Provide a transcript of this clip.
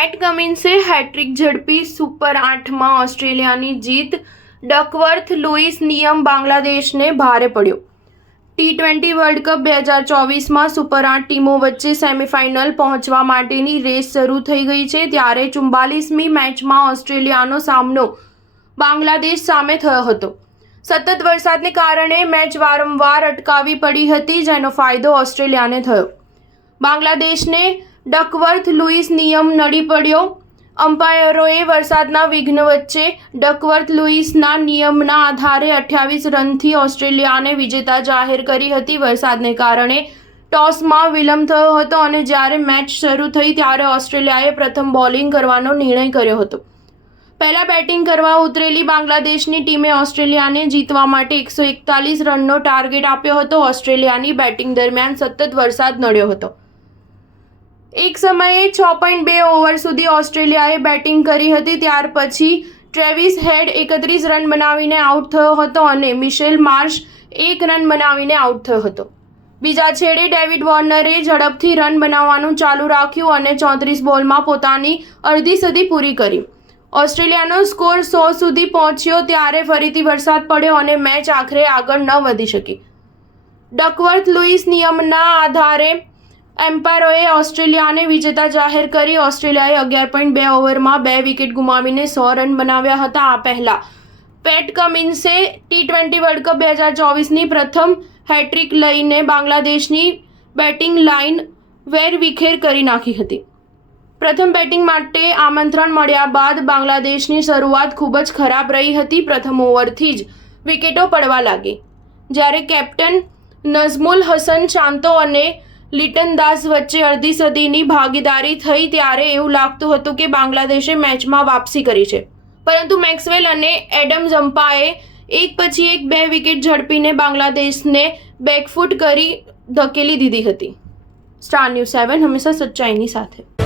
પેટ કમિન્સે hat trick ઝડપી super 8માં ઓસ્ટ્રેલિયાની જીત. ડકવર્થ લુઇસ નિયમ બાંગ્લાદેશને ભારે પડ્યો. ટી20 વર્લ્ડ કપ 2024માં સુપર 8 ટીમો વચ્ચે સેમીફાઇનલ પહોંચવા માટેની રેસ શરૂ થઈ ગઈ છે. ત્યારે 44મી મેચમાં ઓસ્ટ્રેલિયાનો સામનો બાંગ્લાદેશ સામે થયો હતો. સતત વરસાદને કારણે મેચ વારંવાર અટકાવી પડી હતી, જેનો ફાયદો ઓસ્ટ્રેલિયાને થયો. બાંગ્લાદેશને ડકવર્થ લુઇસ નિયમ નડી પડ્યો. અમ્પાયરોએ વરસાદના વિઘ્ન વચ્ચે ડકવર્થ લુઇસના નિયમના આધારે 28 રનથી ઓસ્ટ્રેલિયાને વિજેતા જાહેર કરી હતી. વરસાદને કારણે ટોસમાં વિલંબ થયો હતો અને જ્યારે મેચ શરૂ થઈ ત્યારે ઓસ્ટ્રેલિયાએ પ્રથમ બોલિંગ કરવાનો નિર્ણય કર્યો હતો. પહેલા બેટિંગ કરવા ઉતરેલી બાંગ્લાદેશની ટીમે ઓસ્ટ્રેલિયાને જીતવા માટે 141 રનનો ટાર્ગેટ આપ્યો હતો. ઓસ્ટ્રેલિયાની બેટિંગ દરમિયાન સતત વરસાદ નડ્યો હતો. એક સમયે 6.2 ઓવર સુધી ઓસ્ટ્રેલિયાએ બેટિંગ કરી હતી. ત્યાર પછી ટ્રેવિસ હેડ 31 રન બનાવીને આઉટ થયો હતો અને મિશેલ માર્શ 1 રન બનાવીને આઉટ થયો હતો. બીજા છેડે ડેવિડ વોર્નરે ઝડપથી રન બનાવવાનું ચાલુ રાખ્યું અને 34 બોલમાં પોતાની અડધી સદી પૂરી કરી. ઓસ્ટ્રેલિયાનો સ્કોર 100 સુધી પહોંચ્યો ત્યારે ફરીથી વરસાદ પડ્યો અને મેચ આખરે આગળ ન વધી શકી. ડકવર્થ લુઇસ નિયમના આધારે એમ્પાયરોએ ઓસ્ટ્રેલિયાને વિજેતા જાહેર કરી. ઓસ્ટ્રેલિયાએ 11.2 ઓવરમાં 2 વિકેટ ગુમાવીને 100 રન બનાવ્યા હતા. આ પહેલા પેટ કમિન્સે ટી20 વર્લ્ડ કપ 2024ની પ્રથમ હેટ્રિક લઈને બાંગ્લાદેશની બેટિંગ લાઇન વેરવિખેર કરી નાખી હતી. પ્રથમ બેટિંગ માટે આમંત્રણ મળ્યા બાદ બાંગ્લાદેશની શરૂઆત ખૂબ જ ખરાબ રહી હતી. પ્રથમ ઓવરથી જ વિકેટો પડવા લાગી. જ્યારે કેપ્ટન નઝમુલ હસન શાંતો અને લિટન દાસ વચ્ચે અડધી સદીની ભાગીદારી થઈ ત્યારે એવું લાગતું હતું કે બાંગ્લાદેશે મેચમાં વાપસી કરી છે. પરંતુ મેક્સવેલ અને એડમ ઝમ્પાએ એક પછી એક 2 વિકેટ ઝડપીને બાંગ્લાદેશને બેકફૂટ કરી ધકેલી દીધી હતી. સ્ટાર ન્યૂઝ 7 હંમેશા સચ્ચાઈની સાથે.